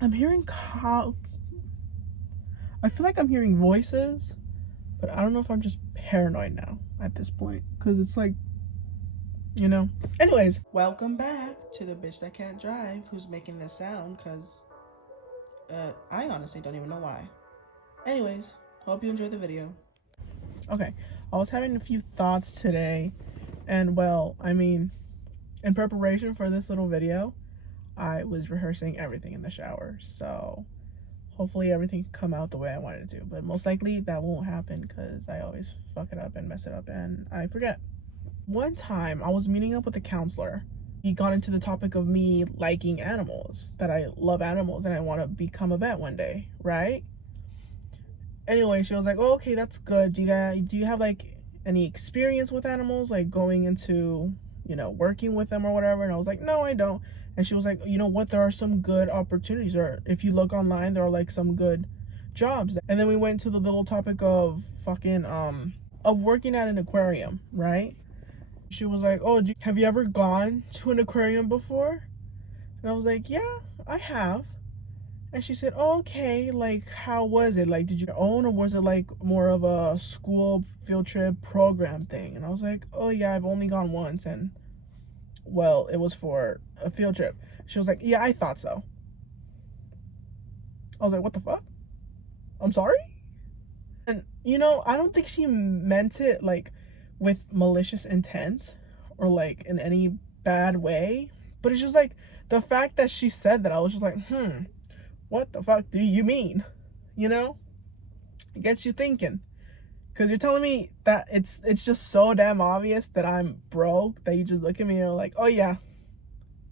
I'm hearing I feel like I'm hearing voices, but I don't know if I'm just paranoid now at this point because it's like, you know. Anyways, welcome back to the bitch that can't drive who's making this sound because I honestly don't even know why. Anyways, hope you enjoyed the video. Okay, I was having a few thoughts today, and well, I mean, in preparation for this little video, I was rehearsing everything in the shower, so hopefully everything can come out the way I wanted it to. But most likely that won't happen because I always fuck it up and mess it up and I forget. One time I was meeting up with a counselor. He got into the topic of me liking animals, that I love animals and I want to become a vet one day, right? Anyway, she was like, "Oh, okay, that's good. Do you have like any experience with animals, like going into, working with them or whatever?" And I was like, "No, I don't." And she was like, "You know what? There are some good opportunities, or if you look online, there are like some good jobs." And then we went to the little topic of fucking of working at an aquarium, right? She was like, "Oh, have you ever gone to an aquarium before?" And I was like, "Yeah, I have." And she said, "Oh, okay, like how was it? Like did you own, or was it like more of a school field trip program thing?" And I was like, "Oh yeah, I've only gone once, and well, it was for a field trip." She was like, "Yeah, I thought so." I was like, "What the fuck? I'm sorry?" And I don't think she meant it like with malicious intent or like in any bad way, but it's just like the fact that she said that, I was just like, what the fuck do you mean? You know? It gets you thinking. Cause you're telling me that it's just so damn obvious that I'm broke that you just look at me and you're like, "Oh yeah,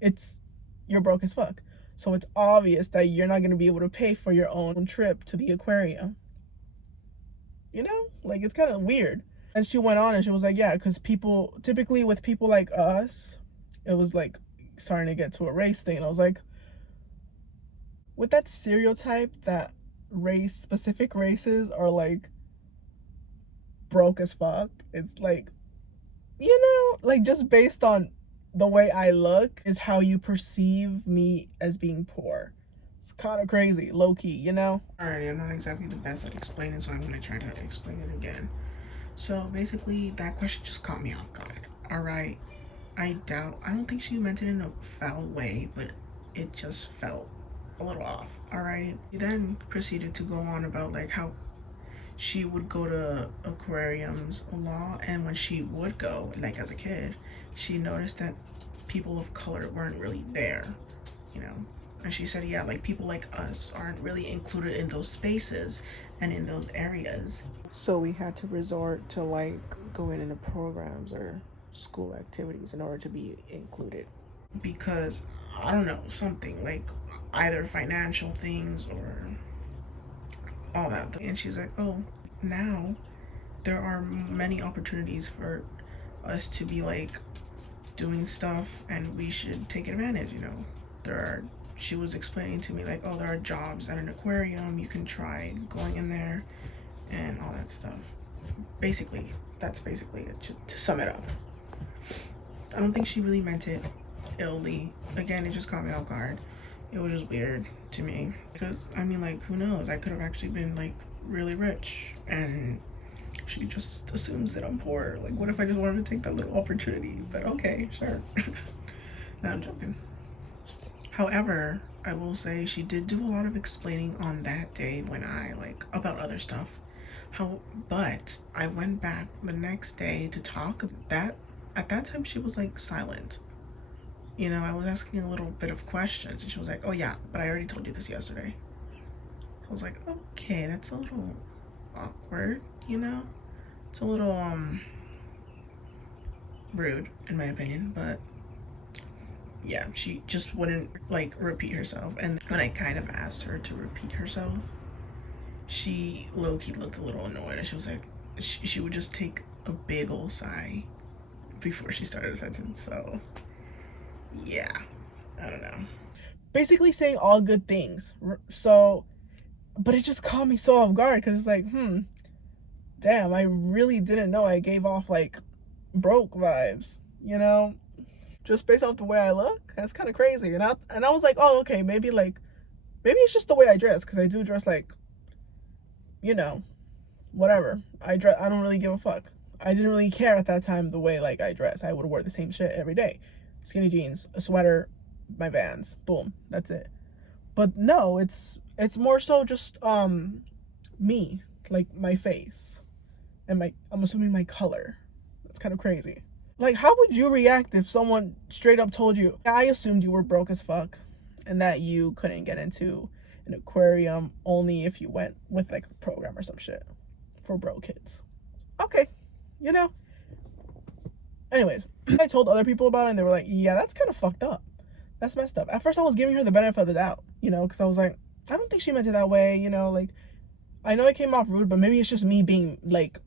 it's you're broke as fuck." So it's obvious that you're not gonna be able to pay for your own trip to the aquarium. Like it's kind of weird. And she went on and she was like, "Yeah, because people typically with people like us, it was like starting to get to a race thing." And I was like, with that stereotype that specific races are like broke as fuck, it's like, like just based on the way I look is how you perceive me as being poor. It's kind of crazy, low key. Alrighty, I'm not exactly the best at explaining, so I'm gonna try to explain it again. So basically, that question just caught me off guard. Alright, I don't think she meant it in a foul way, but it just felt a little off. Alright, he then proceeded to go on about like how she would go to aquariums a lot, and when she would go, like as a kid, she noticed that people of color weren't really there, you know. And she said, yeah, like people like us aren't really included in those spaces and in those areas. So we had to resort to like going into programs or school activities in order to be included. Because I don't know, something like either financial things or all that. And she's like, "Oh, now there are many opportunities for us to be like doing stuff and we should take advantage. There are She was explaining to me like, oh, there are jobs at an aquarium, you can try going in there and all that stuff." Basically, that's basically it, to sum it up. I don't think she really meant it illy. Again, it just caught me off guard. It was just weird to me because I mean, like, who knows, I could have actually been like really rich and she just assumes that I'm poor. Like, what if I just wanted to take that little opportunity? But okay, sure. No, I'm joking. However, I will say she did do a lot of explaining on that day when I like about other stuff. But I went back the next day to talk about that. At that time, she was like silent. I was asking a little bit of questions, and she was like, "Oh yeah, but I already told you this yesterday." I was like, "Okay, that's a little awkward." It's a little rude in my opinion, but yeah, she just wouldn't like repeat herself. And when I kind of asked her to repeat herself, she low-key looked a little annoyed, and she was like, she would just take a big old sigh before she started a sentence. So yeah, I don't know. Basically saying all good things. So, but it just caught me so off guard because it's like, damn, I really didn't know I gave off like broke vibes. Just based off the way I look. That's kind of crazy. And I was like, oh, okay, maybe Maybe it's just the way I dress, because I do dress like, you know, whatever. I don't really give a fuck. I didn't really care at that time the way like I dress. I would wear the same shit every day. Skinny jeans, a sweater, my Vans. Boom. That's it. But no, it's more so just me, like my face and I'm assuming my color. That's kind of crazy. Like, how would you react if someone straight up told you, I assumed you were broke as fuck and that you couldn't get into an aquarium only if you went with like a program or some shit for broke kids? Okay, you know. Anyways, I told other people about it and they were like, yeah, that's kind of fucked up. That's messed up. At first I was giving her the benefit of the doubt, you know, because I was like, I don't think she meant it that way, you know, like, I know it came off rude, but maybe it's just me being like,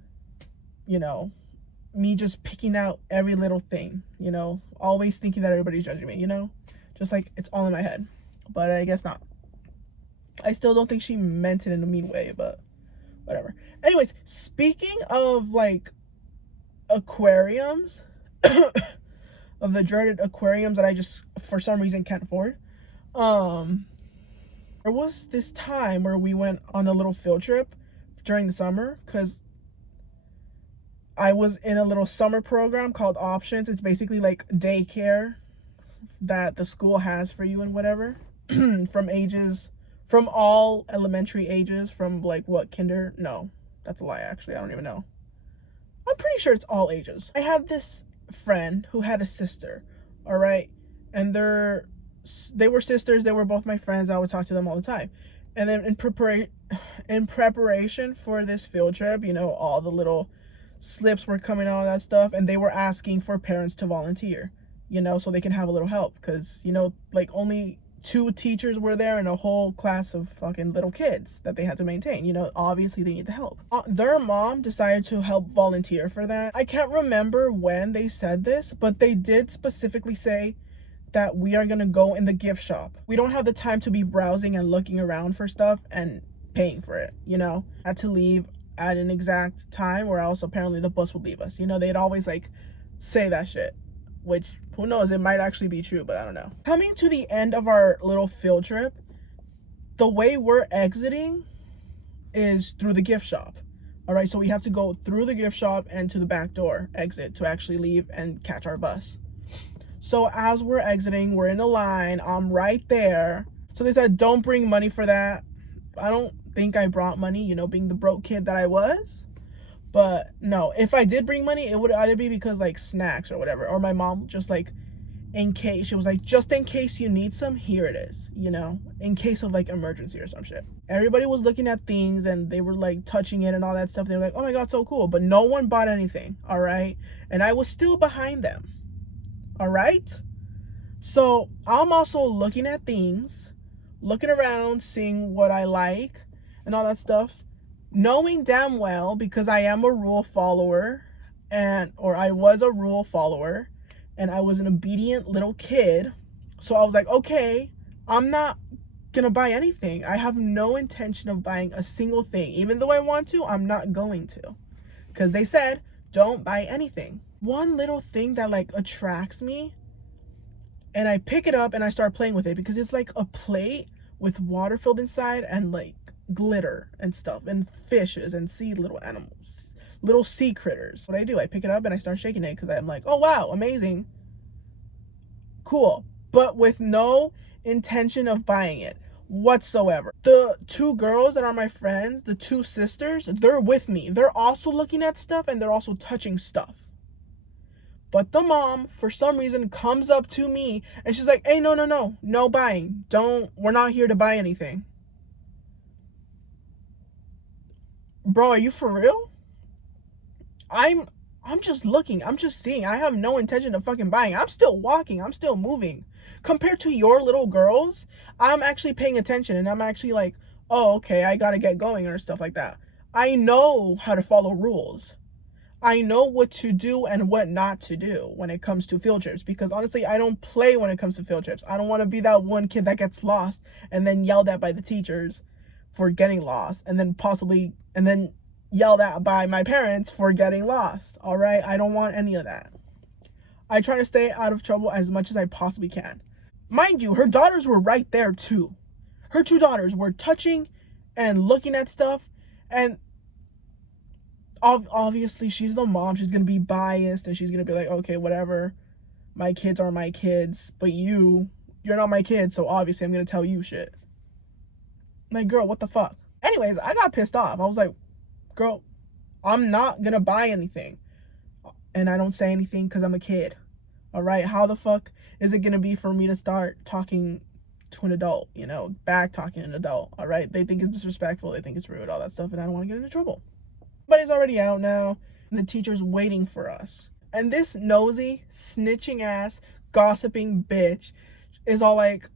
you know, me just picking out every little thing, you know, always thinking that everybody's judging me, you know, just like it's all in my head. But I guess not. I still don't think she meant it in a mean way, but whatever. Anyways, speaking of like aquariums, of the dreaded aquariums that I just for some reason can't afford, there was this time where we went on a little field trip during the summer, because I was in a little summer program called Options. It's basically like daycare that the school has for you and whatever. From all elementary ages, from like what, kinder? No, that's a lie actually. I don't even know. I'm pretty sure it's all ages. I had this friend who had a sister, all right? And they were sisters. They were both my friends. I would talk to them all the time. And then in preparation for this field trip, you know, all the little slips were coming out, that stuff, and they were asking for parents to volunteer, you know, so they can have a little help, because, you know, like only 2 teachers were there and a whole class of fucking little kids that they had to maintain, you know. Obviously they need the help. Their mom decided to help volunteer for that. I can't remember when they said this, but they did specifically say that we are going to go in the gift shop. We don't have the time to be browsing and looking around for stuff and paying for it, you know. Had to leave at an exact time, or else apparently the bus would leave us. You know, they'd always like say that shit, which who knows, it might actually be true, but I don't know. Coming to the end of our little field trip, the way we're exiting is through the gift shop. All right, so we have to go through the gift shop and to the back door exit to actually leave and catch our bus. So as we're exiting, we're in a line. I'm right there. So they said, don't bring money for that. I don't think I brought money, you know, being the broke kid that I was. But no, if I did bring money, it would either be because like snacks or whatever, or my mom just like, in case, she was like, just in case you need some, here it is, you know, in case of like emergency or some shit. Everybody was looking at things and they were like touching it and all that stuff. They were like, oh my God, so cool. But no one bought anything. All right. And I was still behind them. All right. So I'm also looking at things, looking around, seeing what I like and all that stuff, knowing damn well, because I am a rule follower, or I was a rule follower, and I was an obedient little kid. So I was like, okay, I'm not gonna buy anything. I have no intention of buying a single thing. Even though I want to, I'm not going to, because they said, don't buy anything. One little thing that like attracts me, and I pick it up and I start playing with it, because it's like a plate with water filled inside and like glitter and stuff and fishes and sea little animals, little sea critters. What I do, I pick it up and I start shaking it, because I'm like, oh wow, amazing, cool, but with no intention of buying it whatsoever. The 2 girls that are my friends, the 2 sisters, they're with me. They're also looking at stuff and they're also touching stuff. But the mom, for some reason, comes up to me and she's like, hey, no buying. We're not here to buy anything. Bro, are you for real? I'm just looking. I'm just seeing. I have no intention of fucking buying. I'm still walking. I'm still moving. Compared to your little girls, I'm actually paying attention and I'm actually like, oh, okay, I gotta get going or stuff like that. I know how to follow rules. I know what to do and what not to do when it comes to field trips, because honestly, I don't play when it comes to field trips. I don't want to be that one kid that gets lost and then yelled at by the teachers for getting lost, and then yelled at by my parents for getting lost. All right, I don't want any of that. I try to stay out of trouble as much as I possibly can. Mind you, her daughters were right there too. Her two daughters were touching and looking at stuff, and obviously she's the mom. She's gonna be biased, and she's gonna be like, okay, whatever. My kids are my kids, but you're not my kid, so obviously I'm gonna tell you shit. Like, girl, what the fuck? Anyways, I got pissed off. I was like, girl, I'm not gonna buy anything. And I don't say anything because I'm a kid. All right? How the fuck is it gonna be for me to start talking to an adult, back talking an adult? All right? They think it's disrespectful. They think it's rude, all that stuff, and I don't want to get into trouble. But it's already out now, and the teacher's waiting for us. And this nosy, snitching ass, gossiping bitch is all like,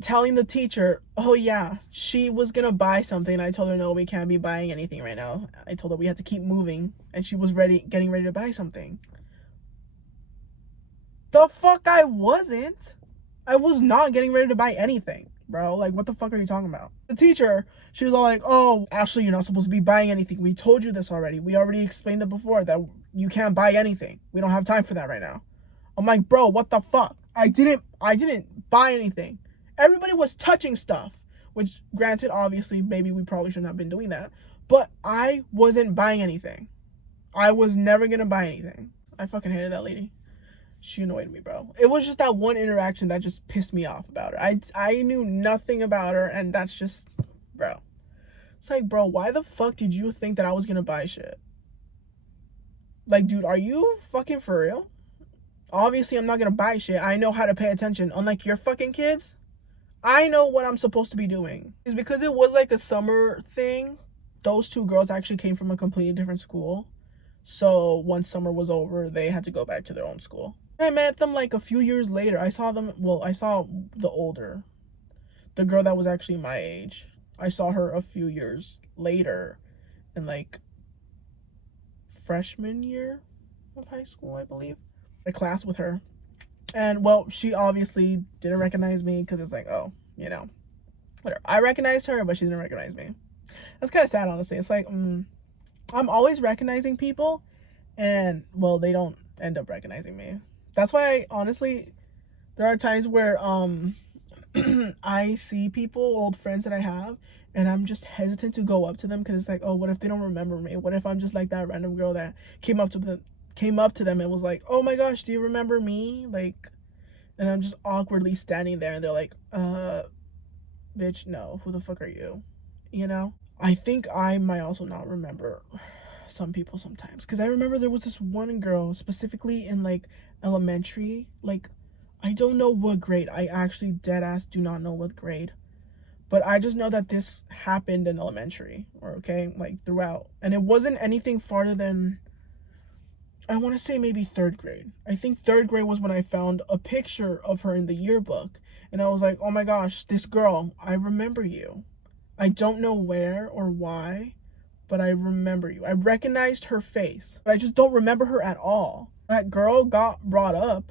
telling the teacher, oh yeah, she was gonna buy something. I told her, no, we can't be buying anything right now. I told her we had to keep moving, and she was getting ready to buy something. The fuck I wasn't. I was not getting ready to buy anything, bro. Like, what the fuck are you talking about? The teacher, she was all like, oh, Ashley, you're not supposed to be buying anything. We told you this already. We already explained it before that you can't buy anything. We don't have time for that right now. I'm like, bro, what the fuck? I didn't buy anything. Everybody was touching stuff, which, granted, obviously, maybe we probably shouldn't have been doing that, but I wasn't buying anything. I was never gonna buy anything. I fucking hated that lady. She annoyed me, bro. It was just that one interaction that just pissed me off about her. I knew nothing about her, and that's just, bro. It's like, bro, why the fuck did you think that I was gonna buy shit? Like, dude, are you fucking for real? Obviously, I'm not gonna buy shit. I know how to pay attention. Unlike your fucking kids, I know what I'm supposed to be doing. It's because it was like a summer thing. Those two girls actually came from a completely different school. So once summer was over, they had to go back to their own school. I met them like a few years later. I saw the girl that was actually my age. I saw her a few years later in like freshman year of high school, I believe. A class with her. And, well, she obviously didn't recognize me because it's like, oh, whatever. I recognized her, but she didn't recognize me. That's kind of sad, honestly. It's like, I'm always recognizing people, and, well, they don't end up recognizing me. That's why, honestly, there are times where I see people, old friends that I have, and I'm just hesitant to go up to them because it's like, oh, what if they don't remember me? What if I'm just like that random girl that came up to them and was like, oh my gosh, do you remember me? Like, and I'm just awkwardly standing there, and they're like, bitch, no, who the fuck are you? I think I might also not remember some people sometimes, because I remember there was this one girl specifically in like elementary. Like, I don't know what grade. I actually dead ass do not know what grade, but I just know that this happened in elementary, or like throughout, and it wasn't anything farther than, I want to say, maybe third grade. I think third grade was when I found a picture of her in the yearbook, and I was like, oh my gosh, this girl, I remember you. I don't know where or why, but I remember you. I recognized her face, but I just don't remember her at all. That girl got brought up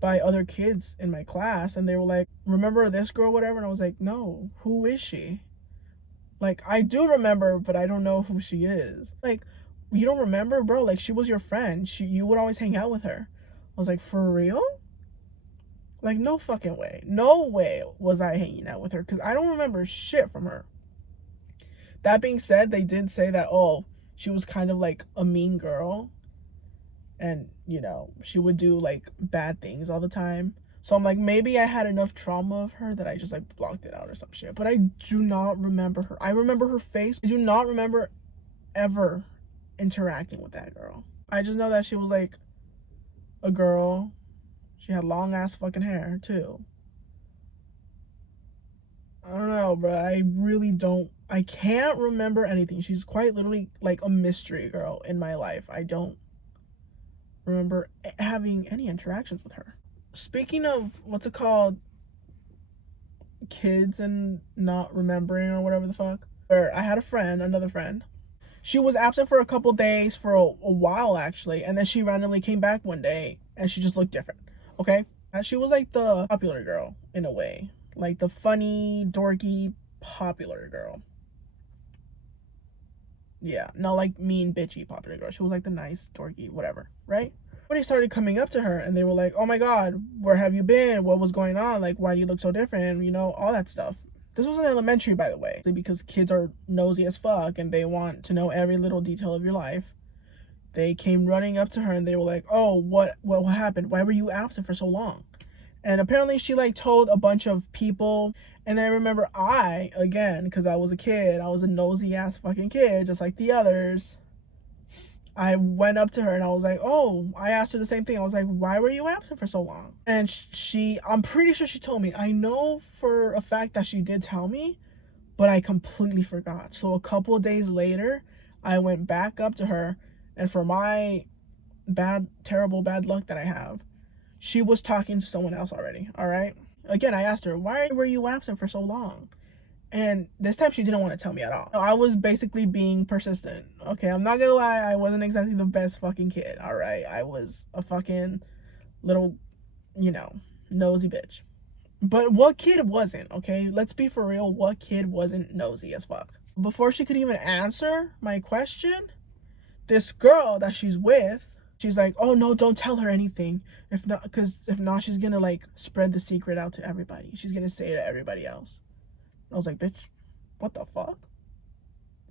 by other kids in my class, and they were like, remember this girl, whatever? And I was like, no, who is she? Like, I do remember, but I don't know who she is. Like, you don't remember, bro? Like, she was your friend. You would always hang out with her. I was like, for real? Like, no fucking way. No way was I hanging out with her, because I don't remember shit from her. That being said, they did say that, oh, she was kind of like a mean girl. And, she would do like bad things all the time. So I'm like, maybe I had enough trauma of her that I just like blocked it out or some shit. But I do not remember her. I remember her face. I do not remember ever interacting with that girl. I just know that she was like a girl. She had long ass fucking hair too. I don't know, bro. I can't remember anything. She's quite literally like a mystery girl in my life. I don't remember having any interactions with her. Speaking of, what's it called, kids and not remembering or whatever the fuck, I had another friend. She was absent for a couple days, for a while actually, and then she randomly came back one day, and she just looked different, okay? And she was like the popular girl, in a way. Like the funny, dorky, popular girl. Yeah, not like mean, bitchy popular girl. She was like the nice, dorky, whatever, right? Everybody started coming up to her, and they were like, oh my god, where have you been? What was going on? Like, why do you look so different? All that stuff. This was in elementary, by the way, because kids are nosy as fuck and they want to know every little detail of your life. They came running up to her and they were like, oh, what happened? Why were you absent for so long? And apparently she like told a bunch of people. And then I remember again, because I was a kid, I was a nosy ass fucking kid, just like the others. I went up to her and I was like, oh, I asked her the same thing. I was like, why were you absent for so long? And I'm pretty sure she told me. I know for a fact that she did tell me, but I completely forgot. So a couple of days later, I went back up to her, and for my terrible bad luck that I have, she was talking to someone else already, all right? Again, I asked her, why were you absent for so long? And this time she didn't want to tell me at all. I was basically being persistent. Okay, I'm not gonna lie, I wasn't exactly the best fucking kid, all right? I was a fucking little, nosy bitch. But what kid wasn't, okay? Let's be for real, what kid wasn't nosy as fuck? Before she could even answer my question, this girl that she's with, she's like, oh no, don't tell her anything. If not, she's gonna like spread the secret out to everybody. She's gonna say it to everybody else. I was like, bitch, what the fuck?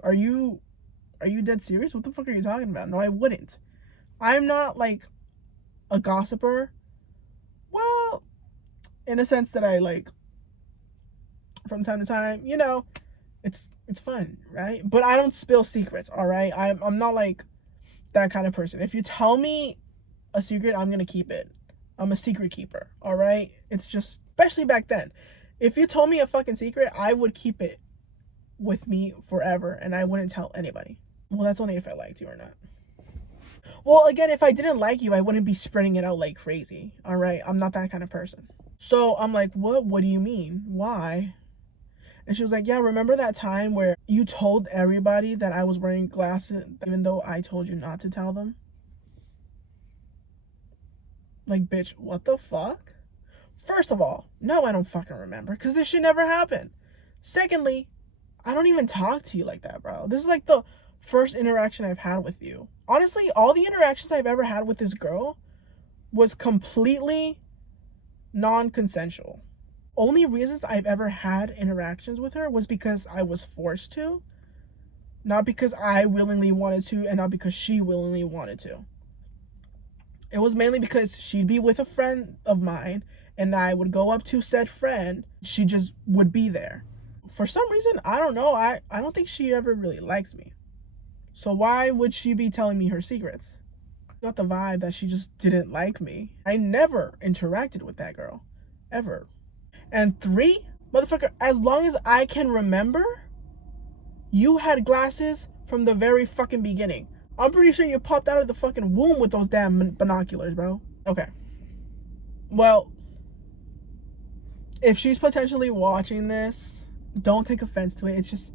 Are you dead serious? What the fuck are you talking about? No, I wouldn't. I'm not like a gossiper. Well, in a sense that I like from time to time, it's fun, right? But I don't spill secrets, all right? I'm not like that kind of person. If you tell me a secret, I'm gonna keep it. I'm a secret keeper, all right? It's just, especially back then. If you told me a fucking secret, I would keep it with me forever and I wouldn't tell anybody. Well, that's only if I liked you or not. Well, again, if I didn't like you, I wouldn't be spreading it out like crazy, all right? I'm not that kind of person. So I'm like, what do you mean? Why? And she was like, yeah, remember that time where you told everybody that I was wearing glasses even though I told you not to tell them? Like, bitch, what the fuck? First of all, no, I don't fucking remember, because this shit never happened. Secondly, I don't even talk to you like that, bro. This is like the first interaction I've had with you. Honestly, all the interactions I've ever had with this girl was completely non-consensual. Only reasons I've ever had interactions with her was because I was forced to, not because I willingly wanted to, and not because she willingly wanted to. It was mainly because she'd be with a friend of mine, and I would go up to said friend. She just would be there. For some reason, I don't know, I don't think she ever really likes me. So why would she be telling me her secrets? I got the vibe that she just didn't like me. I never interacted with that girl. Ever. And 3, motherfucker, as long as I can remember, you had glasses from the very fucking beginning. I'm pretty sure you popped out of the fucking womb with those damn binoculars, bro. Okay. Well, if she's potentially watching this, don't take offense to it. It's just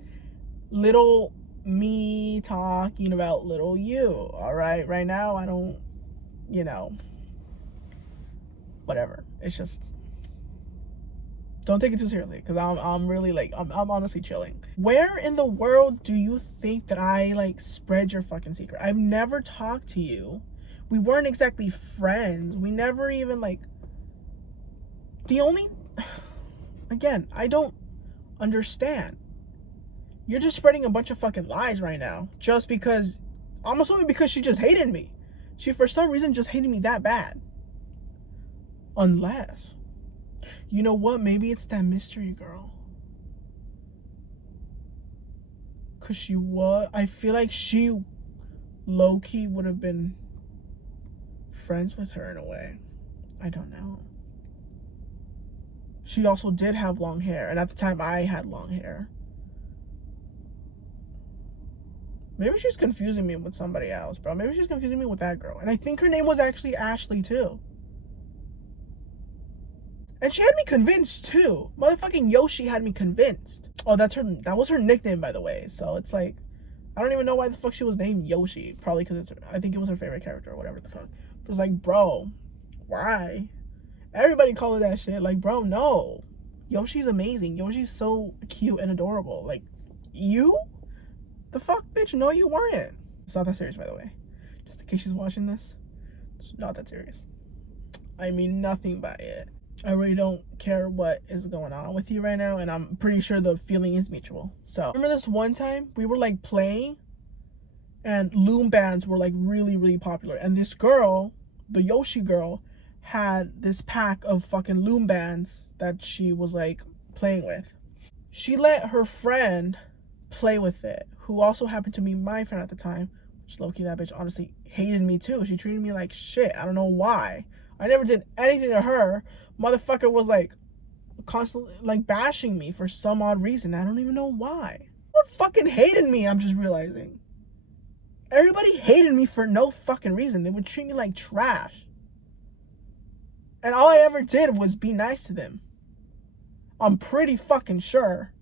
little me talking about little you, all right? Right now, I don't, whatever. It's just, don't take it too seriously, because I'm really like, I'm honestly chilling. Where in the world do you think that I like spread your fucking secret? I've never talked to you. We weren't exactly friends. We never even like, again, I don't understand. You're just spreading a bunch of fucking lies right now. Just because, I'm assuming because she just hated me. She for some reason just hated me that bad. Unless, you know what? Maybe it's that mystery girl. Cause I feel like she low-key would have been friends with her in a way. I don't know. She also did have long hair, and at the time I had long hair. Maybe she's confusing me with somebody else, bro. Maybe she's confusing me with that girl. And I think her name was actually Ashley, too. And she had me convinced, too. Motherfucking Yoshi had me convinced. Oh, that was her nickname, by the way. So it's like, I don't even know why the fuck she was named Yoshi. Probably because I think it was her favorite character or whatever the fuck. It was like, bro, why? Everybody call her that shit. Like, bro, no. Yoshi's amazing. Yoshi's so cute and adorable. Like, you? The fuck, bitch? No, you weren't. It's not that serious, by the way. Just in case she's watching this. It's not that serious. I mean nothing by it. I really don't care what is going on with you right now, and I'm pretty sure the feeling is mutual. So remember this one time we were like playing, and loom bands were like really really popular, and this girl, the Yoshi girl, had this pack of fucking loom bands that she was like playing with. She let her friend play with it, who also happened to be my friend at the time, which low-key that bitch honestly hated me too. She treated me like shit. I don't know why. I never did anything to her. Motherfucker was like constantly like bashing me for some odd reason. I don't even know why. What fucking hated me, I'm just realizing. Everybody hated me for no fucking reason. They would treat me like trash. And all I ever did was be nice to them. I'm pretty fucking sure.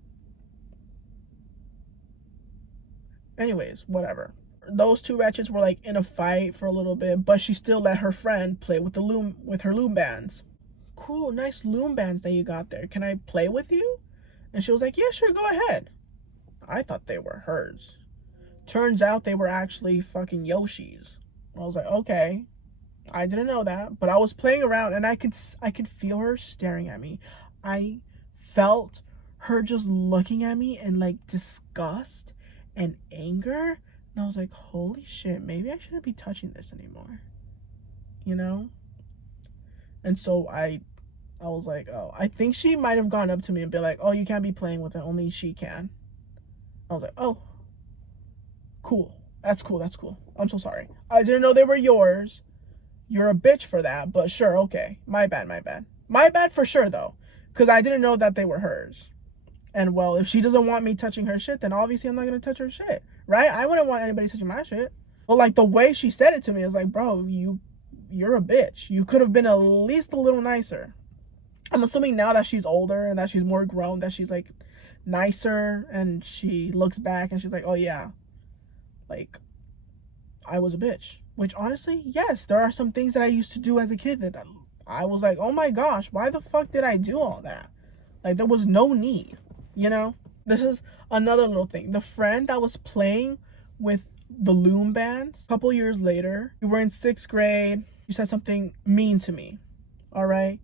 Anyways, whatever. Those two wretches were like in a fight for a little bit, but she still let her friend play with her loom bands. Cool, nice loom bands that you got there. Can I play with you? And she was like, yeah, sure, go ahead. I thought they were hers. Turns out they were actually fucking Yoshi's. I was like, okay. I didn't know that, but I was playing around and I could feel her staring at me. I felt her just looking at me in like disgust and anger. And I was like, holy shit, maybe I shouldn't be touching this anymore. You know? And so I was like, oh, I think she might have gone up to me and be like, oh, you can't be playing with it, only she can. I was like, oh, cool. That's cool, that's cool. I'm so sorry. I didn't know they were yours. You're a bitch for that, but sure, okay. My bad, my bad. My bad for sure, though, because I didn't know that they were hers. And, well, if she doesn't want me touching her shit, then obviously I'm not going to touch her shit, right? I wouldn't want anybody touching my shit. But, like, the way she said it to me is like, bro, you're a bitch. You could have been at least a little nicer. I'm assuming now that she's older and that she's more grown, that she's, like, nicer, and she looks back and she's like, oh, yeah, like, I was a bitch. Which honestly, yes, there are some things that I used to do as a kid that I was like, oh my gosh, why the fuck did I do all that? Like, there was no need, you know? This is another little thing. The friend that was playing with the loom bands, a couple years later, we were in 6th grade. She said something mean to me, all right?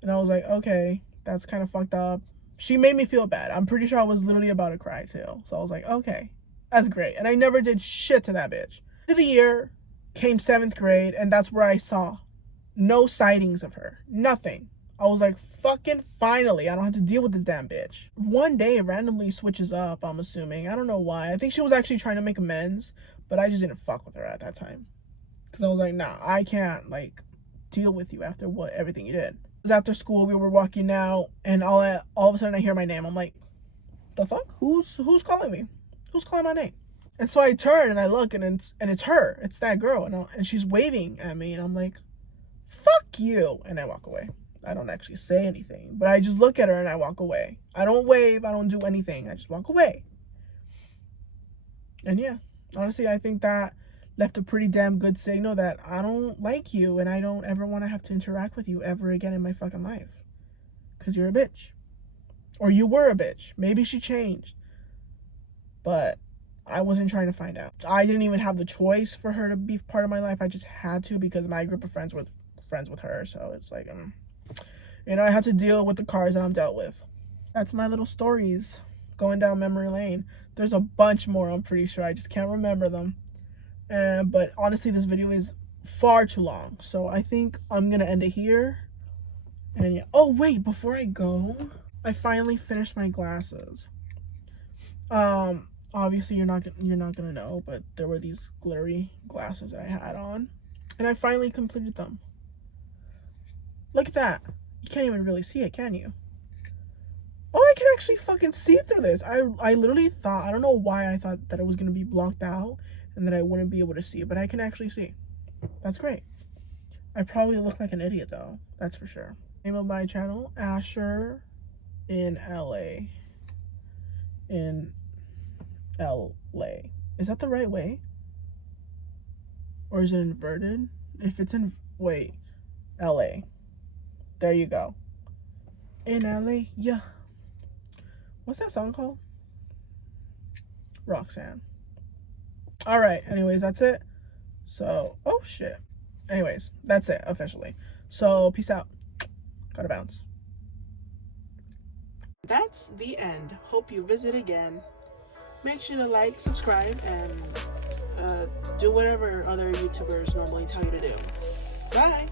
And I was like, okay, that's kind of fucked up. She made me feel bad. I'm pretty sure I was literally about to cry too. So I was like, okay, that's great. And I never did shit to that bitch. To the year came 7th grade, and that's where I saw no sightings of her. Nothing. I was like, fucking finally, I don't have to deal with this damn bitch. One day it randomly switches up, I'm assuming. I don't know why. I think she was actually trying to make amends, but I just didn't fuck with her at that time. Because I was like, nah, I can't, like, deal with you after everything you did. It was after school, we were walking out, and all of a sudden I hear my name. I'm like, the fuck? Who's calling me? Who's calling my name? And so I turn and I look, and it's her. It's that girl, and she's waving at me, and I'm like, fuck you, and I walk away. I don't actually say anything, but I just look at her and I walk away. I don't wave, I don't do anything, I just walk away. And yeah, honestly, I think that left a pretty damn good signal that I don't like you, and I don't ever want to have to interact with you ever again in my fucking life. Because you're a bitch. Or you were a bitch. Maybe she changed. But I wasn't trying to find out. I didn't even have the choice for her to be part of my life. I just had to, because my group of friends were friends with her. So it's like, you know, I had to deal with the cards that I'm dealt with. That's my little stories going down memory lane. There's a bunch more, I'm pretty sure. I just can't remember them. But honestly, this video is far too long. So I think I'm going to end it here. And yeah. Oh, wait, before I go, I finally finished my glasses. Obviously you're not gonna know, but there were these glittery glasses that I had on, and I finally completed them. Look at that. You can't even really see it, can you? Oh, I can actually fucking see through this. I literally thought, I don't know why I thought that it was gonna be blocked out and that I wouldn't be able to see, but I can actually see. That's great. I probably look like an idiot though, that's for sure. Name of my channel, Asher in LA. In LA. Is that the right way? Or is it inverted? If it's in, wait, LA. There you go. In LA, yeah. What's that song called? Roxanne. Alright, anyways, that's it. So, oh shit. Anyways, that's it, officially. So, peace out. Gotta bounce. That's the end. Hope you visit again. Make sure to like, subscribe, and do whatever other YouTubers normally tell you to do. Bye!